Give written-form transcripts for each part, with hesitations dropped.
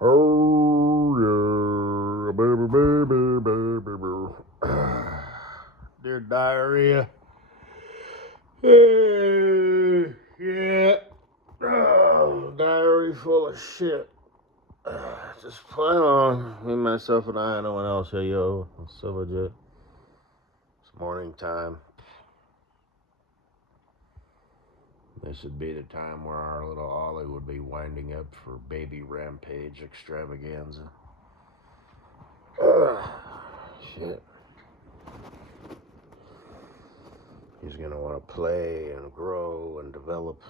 Oh yeah, baby, baby, baby, baby. Dear diarrhea. Yeah. Oh, diary full of shit. Just play on. Me, myself, and I. No one else. Hey, yo. It's so legit. It's morning time. This would be the time where our little Ollie would be winding up for baby rampage extravaganza. Shit. He's gonna want to play and grow and develop.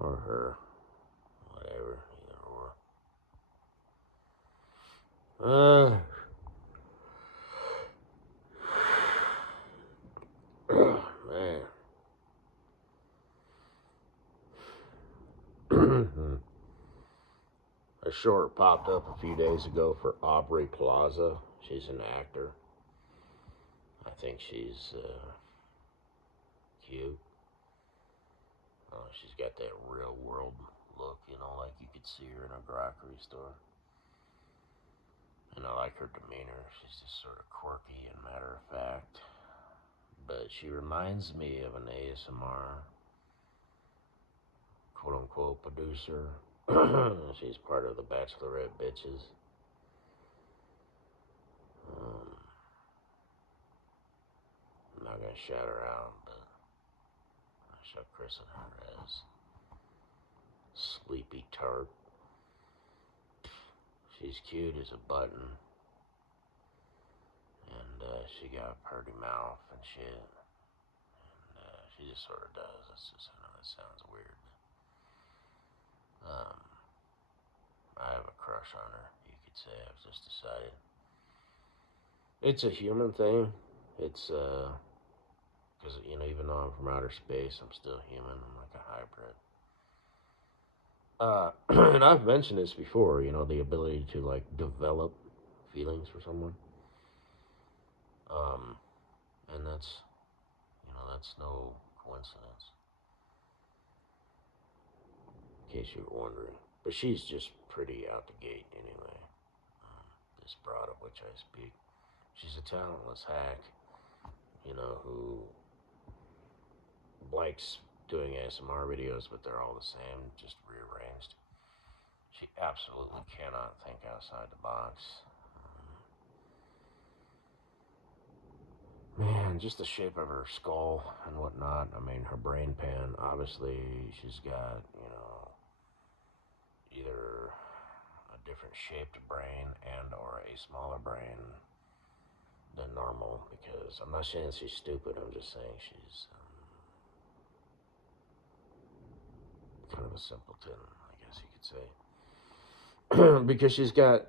Or her. Whatever. Either or. Man. A short popped up a few days ago for Aubrey Plaza. She's an actor. I think she's cute. She's got that real world look, like you could see her in a grocery store. And I like her demeanor. She's just sort of quirky and matter of fact. But she reminds me of an ASMR quote unquote producer. She's part of the Bachelorette Bitches. I'm not gonna shout her out, but I shall christen her as Sleepy Tart. She's cute as a button, and she got a pretty mouth and shit. And she just sort of does. I know that sounds weird. I have a crush on her, you could say. I've just decided. It's a human thing. It's, because, even though I'm from outer space, I'm still human. I'm like a hybrid. And I've mentioned this before, the ability to, like, develop feelings for someone. And that's no coincidence. In case you were wondering. But she's just pretty out the gate anyway. This broad of which I speak. She's a talentless hack, who likes doing ASMR videos, but they're all the same, just rearranged. She absolutely cannot think outside the box. Man, just the shape of her skull and whatnot. I mean, her brain pan, obviously, she's got, either a different shaped brain and or a smaller brain than normal, because I'm not saying she's stupid, I'm just saying she's kind of a simpleton, I guess you could say. Because she's got,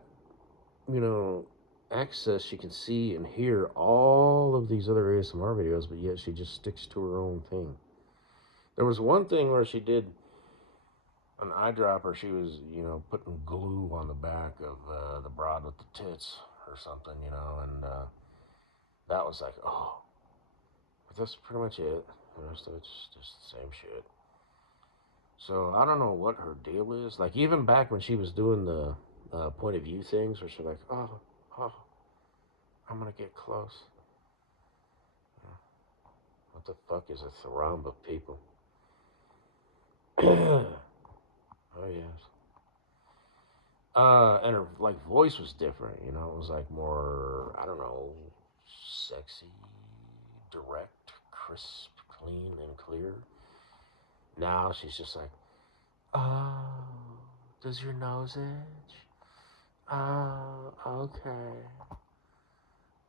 access, she can see and hear all of these other ASMR videos, but yet she just sticks to her own thing. There was one thing where she did an eyedropper. She was, putting glue on the back of the broad with the tits or something, and that was like, oh, but that's pretty much it. The rest of it's just the same shit. So I don't know what her deal is. Like, even back when she was doing the point of view things, where she's like, oh, I'm gonna get close. What the fuck is a throng of people? Oh yes. And her like voice was different. It was like more, I don't know, sexy, direct, crisp, clean, and clear. Now she's just like, oh, does your nose itch? Oh, okay.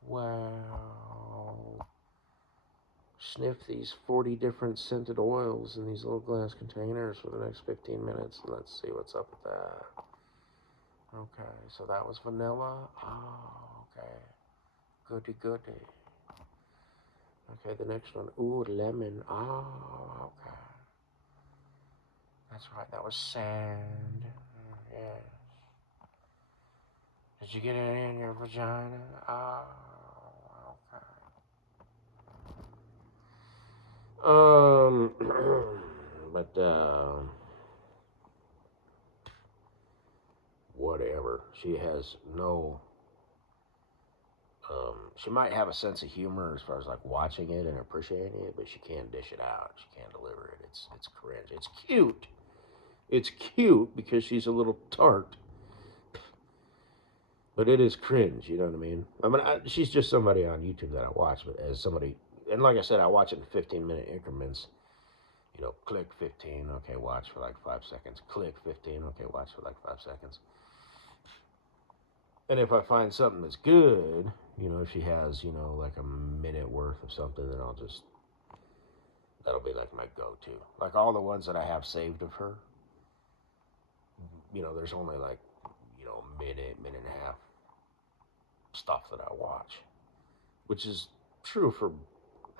Well, sniff these 40 different scented oils in these little glass containers for the next 15 minutes, and let's see what's up with that. Okay, so that was vanilla. Oh, okay. Goody, goody. Okay, the next one. Ooh, lemon. Oh, okay. That's right, that was sand. Yes. Did you get it in your vagina? Oh, okay. She has no. She might have a sense of humor as far as like watching it and appreciating it, but she can't dish it out. She can't deliver it. It's cringe. It's cute. It's cute because she's a little tart, but it is cringe. You know what I mean? She's just somebody on YouTube that I watch, but as somebody, and like I said, I watch it in 15-minute increments. You know, click 15, okay, watch for like 5 seconds. Click 15, okay, watch for like 5 seconds. And if I find something that's good, you know, if she has, you know, like a minute worth of something, then that'll be like my go-to. Like all the ones that I have saved of her, you know, there's only like, you know, minute and a half stuff that I watch, which is true for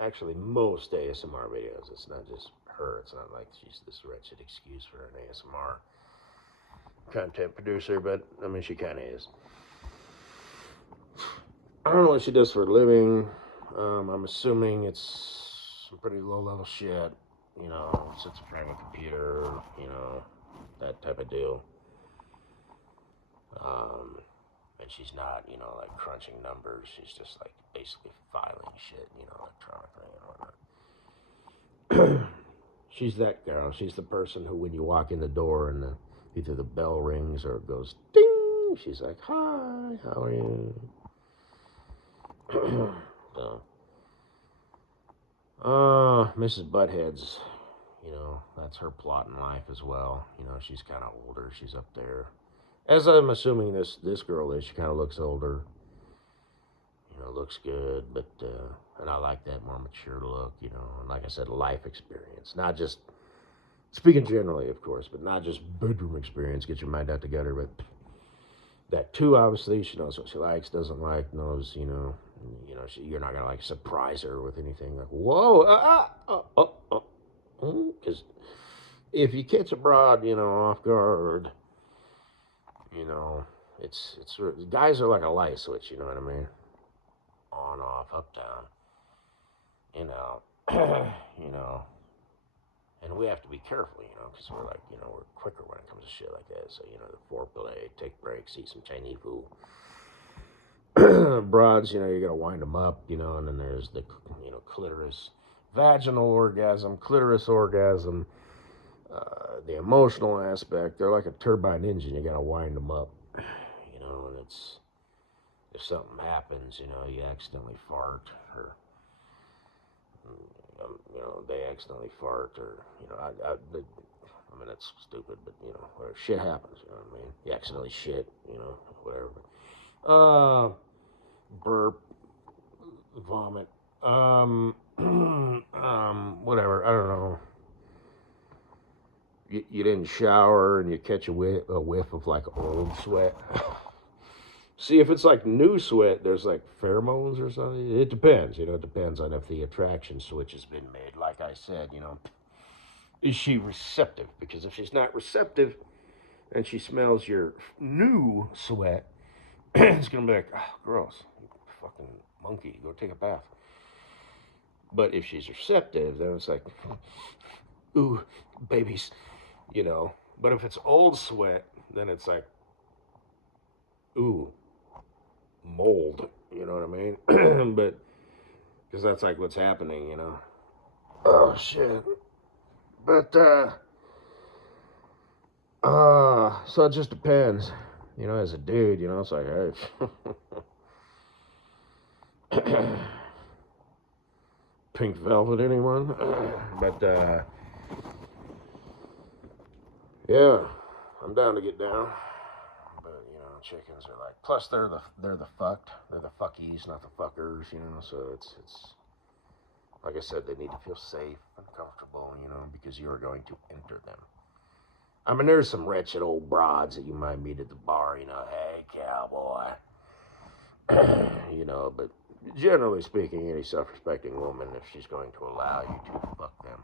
actually most ASMR videos. It's not just her. It's not like she's this wretched excuse for an ASMR content producer, but I mean, she kind of is. I don't know what she does for a living. I'm assuming it's some pretty low level shit. You know, sits in front of a computer, you know, that type of deal. And she's not, you know, like crunching numbers. She's just like basically filing shit, you know, electronically and whatnot. She's that girl. She's the person who, when you walk in the door and either the bell rings or it goes ding, she's like, "Hi, how are you?" So, Mrs. Buttheads, you know, that's her plot in life as well. You know, she's kind of older. She's up there. As I'm assuming this girl is, she kind of looks older. You know, looks good, but and I like that more mature look. You know, and like I said, life experience, not just speaking generally, of course, but not just bedroom experience. Get your mind out together, but that too. Obviously, she knows what she likes, doesn't like, knows. You know, you're not gonna like surprise her with anything like whoa, because if you catch a broad, you know, off guard, you know, it's guys are like a light switch. You know what I mean? On, off, up, down. You know, you know, and we have to be careful, you know, because we're like, you know, we're quicker when it comes to shit like that. So, you know, the foreplay, take breaks, eat some Chinese food. Broads, you know, you're gonna wind them up, you know, and then there's the, you know, clitoris, vaginal orgasm, clitoris orgasm, the emotional aspect. They're like a turbine engine. You gotta wind them up, you know, and it's if something happens, you know, you accidentally fart or you know, they accidentally fart or, you know, I mean, that's stupid, but, you know, whatever, shit happens, you know what I mean? You accidentally shit, you know, whatever. Burp, vomit, whatever, I don't know. You didn't shower and you catch a whiff of like old sweat. See, if it's like new sweat, there's like pheromones or something. It depends, you know. It depends on if the attraction switch has been made. Like I said, you know, is she receptive? Because if she's not receptive and she smells your new sweat, it's gonna be like, oh, gross, you fucking monkey, go take a bath. But if she's receptive, then it's like, ooh, babies, you know. But if it's old sweat, then it's like, ooh, mold, you know what I mean? But because that's like what's happening, you know. Oh shit. But so it just depends, you know. As a dude, you know, it's like, hey, Pink Velvet, anyone? But yeah, I'm down to get down. But you know, chickens are like. Plus, they're the fucked. They're the fuckies, not the fuckers. You know, so it's like I said, they need to feel safe and comfortable. You know, because you are going to enter them. I mean, there's some wretched old broads that you might meet at the bar. You know, hey cowboy. You know, but generally speaking, any self-respecting woman, if she's going to allow you to fuck them.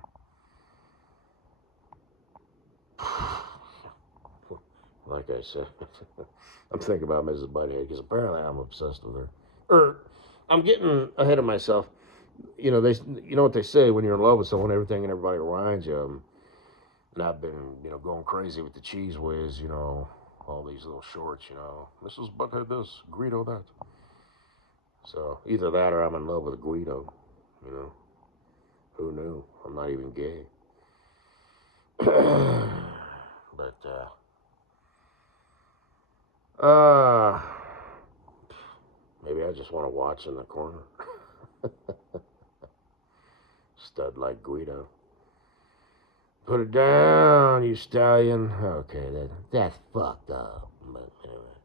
Like I said, I'm thinking about Mrs. Butthead because apparently I'm obsessed with her. I'm getting ahead of myself. You know, you know what they say, when you're in love with someone, everything and everybody reminds you. And I've been, you know, going crazy with the Cheese Whiz, you know, all these little shorts, Mrs. Butthead this, Guido that. So either that or I'm in love with Guido, you know. Who knew? I'm not even gay. But, maybe I just want to watch in the corner. Stud like Guido. Put it down, you stallion. Okay, that's fucked up. But anyway.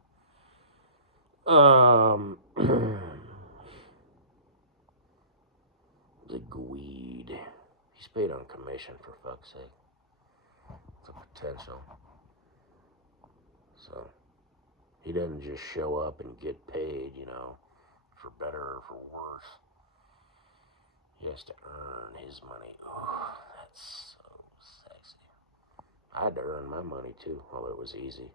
The Gweed. He's paid on commission, for fuck's sake. It's a potential. So, he doesn't just show up and get paid, for better or for worse. He has to earn his money. Oh, that's so sexy. I had to earn my money too, although it was easy.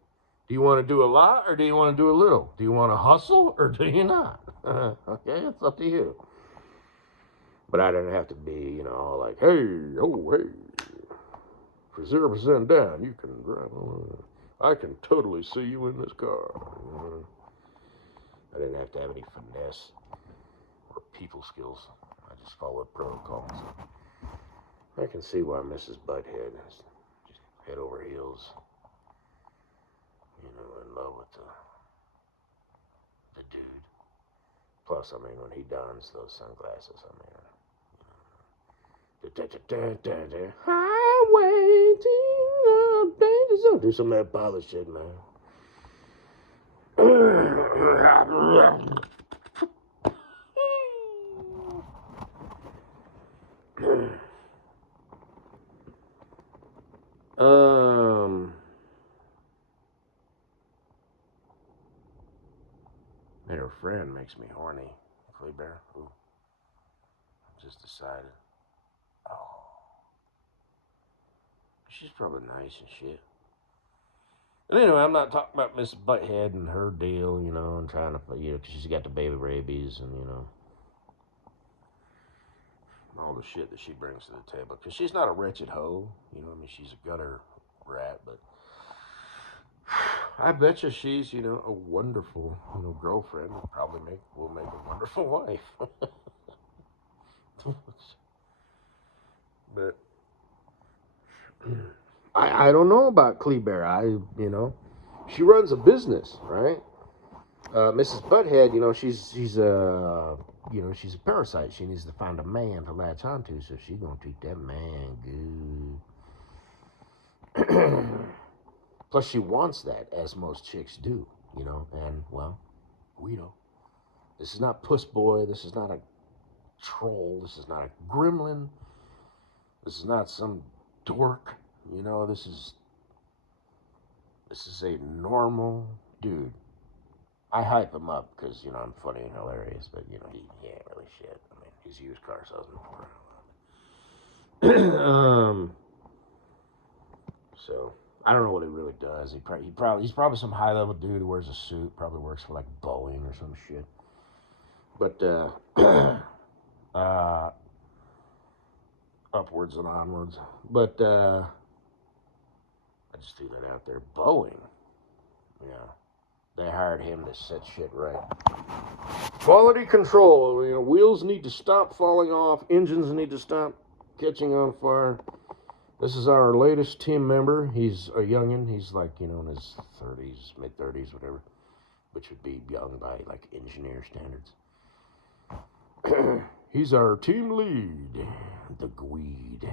Do you want to do a lot or do you want to do a little? Do you want to hustle or do you not? Okay, it's up to you. But I didn't have to be, all like, hey, for 0% down, you can drive on. I can totally see you in this car. I didn't have to have any finesse or people skills. I just followed protocol. So I can see why Mrs. Butthead is just head over heels, in love with the dude. Plus, when he dons those sunglasses, highway to danger zone. Do some of that polish shit, man. And her friend makes me horny. Kleber, ooh, just decided. Oh, she's probably nice and shit. And anyway, I'm not talking about Miss Butthead and her deal, and trying to, because she's got the baby rabies and, all the shit that she brings to the table. Because she's not a wretched hoe, she's a gutter rat, but I bet you she's, a wonderful, girlfriend. Probably will make a wonderful wife. But I don't know about Kleber. She runs a business, right? Mrs. Butthead, she's she's a parasite. She needs to find a man to latch onto, so she's gonna treat that man good. Plus, she wants that, as most chicks do, and, well, Guido. This is not Puss Boy. This is not a troll. This is not a gremlin. This is not some dork. This is a normal dude. I hype him up because, I'm funny and hilarious, but, he ain't really shit. He's a used car salesman for so I don't know what he really does. He's probably some high level dude who wears a suit. Probably works for like Boeing or some shit. But upwards and onwards. But I just threw that out there. Boeing, they hired him to set shit right. Quality control. Wheels need to stop falling off. Engines need to stop catching on fire. This is our latest team member. He's a youngin'. He's like, in his 30s, mid-30s, whatever. Which would be young by, like, engineer standards. He's our team lead, the Gweed.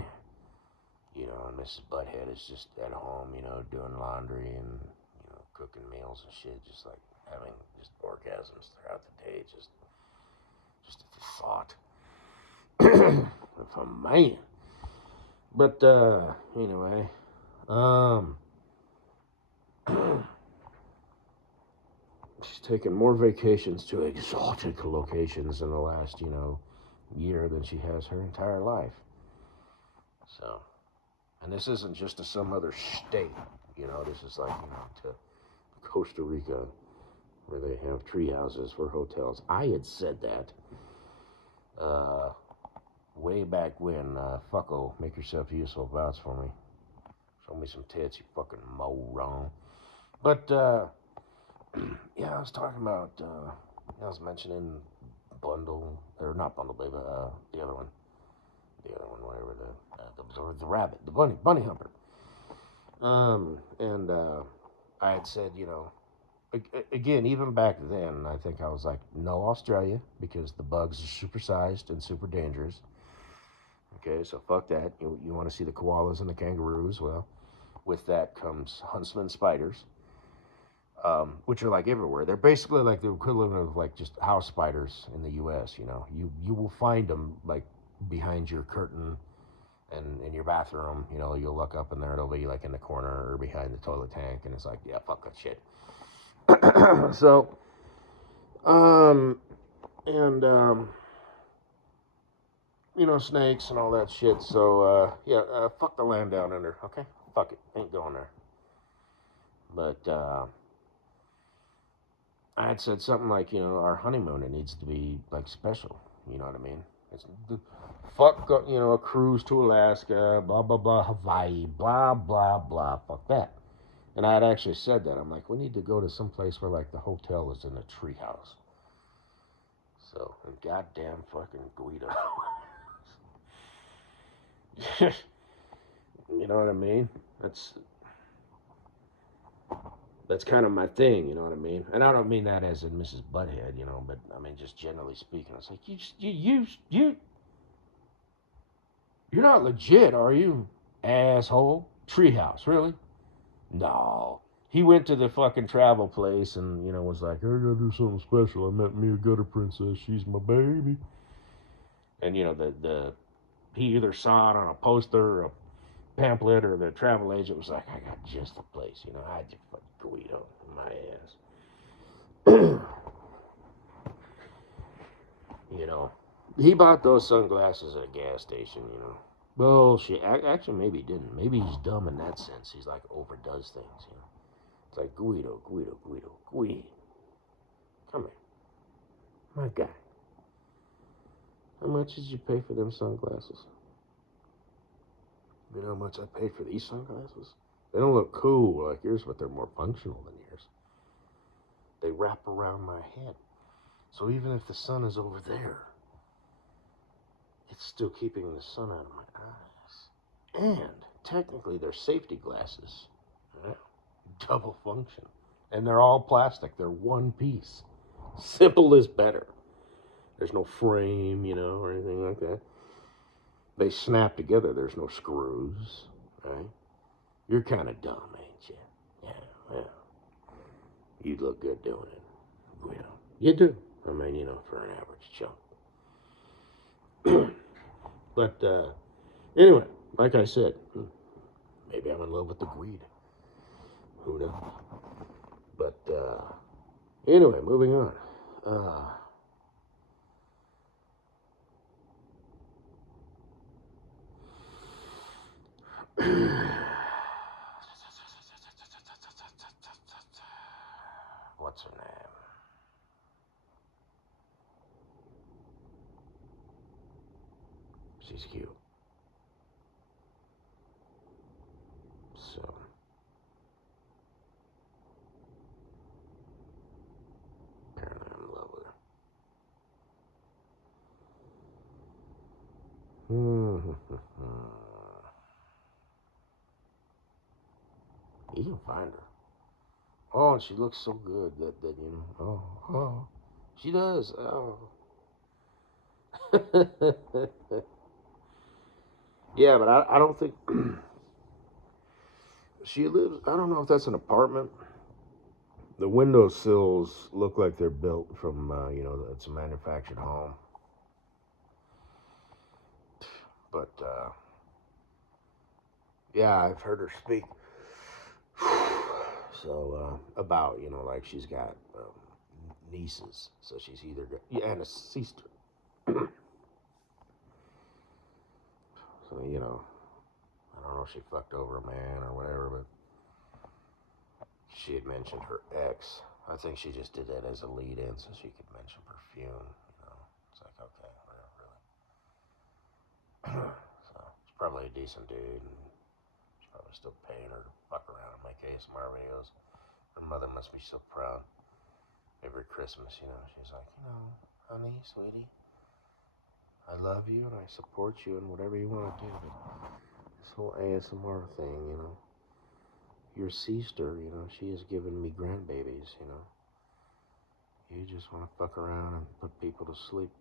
And Mrs. Butthead is just at home, doing laundry and, cooking meals and shit. Just, like, having just orgasms throughout the day. Just at the thought of a man. But, anyway, she's taken more vacations to exotic locations in the last, year than she has her entire life. So, and this isn't just to some other state, this is like, to Costa Rica, where they have tree houses for hotels. I had said that, way back when, fucko, make yourself useful, vouch for me. Show me some tits, you fucking moron. But yeah, I was talking about. I was mentioning Bundle or not Bundle Baby, the other one, whatever the rabbit, the bunny humper. And I had said, again, even back then, I think I was like, no Australia because the bugs are supersized and super dangerous. Okay, so fuck that. You want to see the koalas and the kangaroos? Well, with that comes huntsman spiders, which are like everywhere. They're basically like the equivalent of like just house spiders in the U.S. You will find them like behind your curtain and in your bathroom. You'll look up and there it'll be like in the corner or behind the toilet tank, and it's like, yeah, fuck that shit. So, um, and snakes and all that shit. So, yeah, fuck the land down under. Okay, fuck it, ain't going there. But I had said something like, our honeymoon, it needs to be like special. You know what I mean? It's the fuck, a cruise to Alaska, blah blah blah, Hawaii, blah blah blah. Fuck that. And I had actually said that. I'm like, we need to go to some place where like the hotel is in a treehouse. So, and goddamn fucking Guido. You know what I mean? That's that's kind of my thing. You know what I mean? And I don't mean that as in Mrs. Butthead, but I mean just generally speaking. It's like you're not legit, are you, asshole? Treehouse, really? No. He went to the fucking travel place and was like, I gotta do something special. I met me a gutter princess. She's my baby. And the he either saw it on a poster or a pamphlet, or the travel agent was like, I got just the place. I just fucking Guido in my ass. you know, he bought those sunglasses at a gas station. Bullshit. Actually, maybe he didn't. Maybe he's dumb in that sense. He's like overdoes things. It's like Guido, Guido, Guido, Guido. Come here, my guy. How much did you pay for them sunglasses? You know how much I paid for these sunglasses? They don't look cool like yours, but they're more functional than yours. They wrap around my head. So even if the sun is over there, it's still keeping the sun out of my eyes. And technically, they're safety glasses. Yeah. Double function. And they're all plastic. They're one piece. Simple is better. There's no frame, or anything like that. They snap together. There's no screws, right? You're kind of dumb, ain't you? Yeah, yeah. You'd look good doing it. You do. I mean, for an average chunk. But anyway, like I said, maybe I'm in love with the weed. Who knows? But anyway, moving on. What's her name? She's cute. So, apparently I'm in love with her. You can find her. Oh, and she looks so good oh, she does. Oh. Yeah, but I don't think she lives. I don't know if that's an apartment. The windowsills look like they're built from, it's a manufactured home. But, yeah, I've heard her speak. So, about, like she's got nieces. So she's either got, yeah, and a sister. So, I don't know if she fucked over a man or whatever, but she had mentioned her ex. I think she just did that as a lead in so she could mention perfume. It's like, okay, whatever, really. So, she's probably a decent dude, and she's probably still paying her to fuck around and make ASMR videos Her mother must be so proud. Every Christmas, she's like, honey, sweetie, I love you and I support you in whatever you want to do. But this whole ASMR thing, your sister, she has given me grandbabies, You just want to fuck around and put people to sleep.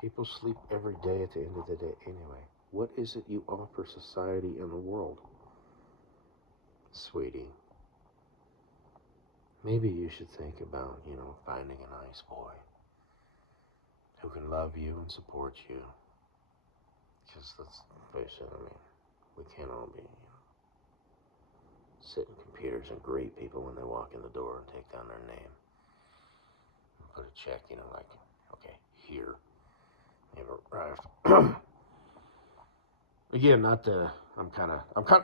People sleep every day at the end of the day anyway. What is it you offer society and the world? Sweetie, maybe you should think about, finding a nice boy who can love you and support you. Because let's face it, we can't all be, sitting computers and greet people when they walk in the door and take down their name. And put a check, like, okay, here. They've arrived. Again,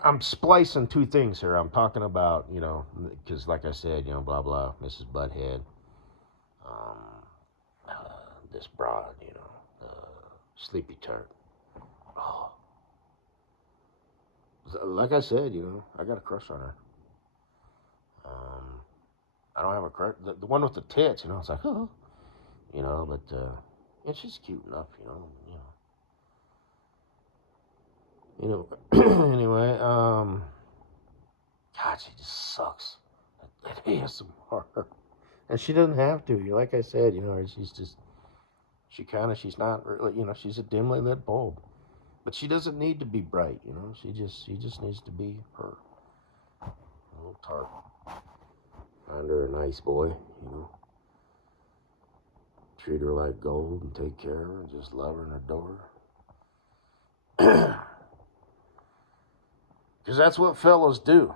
I'm splicing two things here. I'm talking about, because like I said, blah, blah, Mrs. Butthead, this broad, Sleepy Tart. Oh. Like I said, I got a crush on her. I don't have a crush. The one with the tits, it's like, oh, but, and she's cute enough, Anyway, God, she just sucks at ASMR. And she doesn't have to. Like I said, she's not really, she's a dimly lit bulb. But she doesn't need to be bright, She just needs to be her. A little tart. Find her a nice boy, Treat her like gold and take care of her and just love her and adore her. Because that's what fellas do.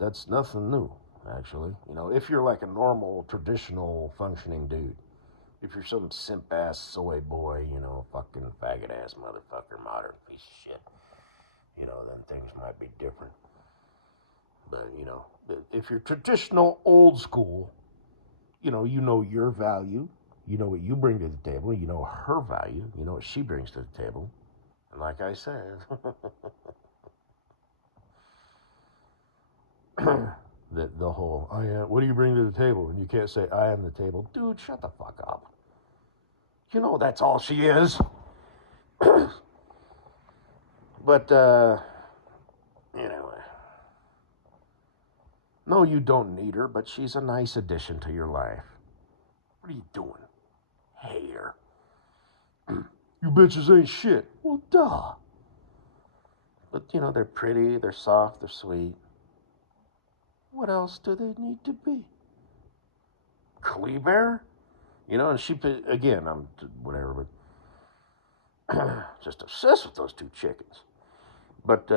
That's nothing new, actually. If you're like a normal, traditional, functioning dude. If you're some simp-ass soy boy, fucking faggot-ass motherfucker, modern piece of shit, then things might be different. But, if you're traditional, old school, you know your value. You know what you bring to the table. You know her value. You know what she brings to the table. And like I said... the whole, what do you bring to the table? And you can't say, I am the table. Dude, shut the fuck up. That's all she is. But, anyway. No, you don't need her, but she's a nice addition to your life. What are you doing? Hater. You bitches ain't shit. Well, duh. But, they're pretty, they're soft, they're sweet. What else do they need to be? Kleber? And she, again, I'm whatever, but just obsessed with those two chickens. But,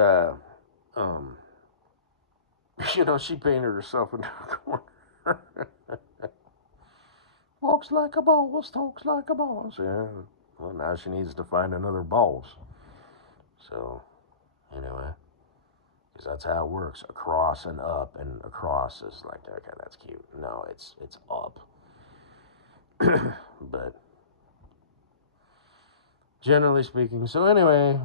she painted herself into a corner. Walks like a boss, talks like a boss. Yeah. Well, now she needs to find another boss. So, anyway. Because that's how it works. Across and up, and across is like, okay, that's cute. No, it's up. But generally speaking, so anyway,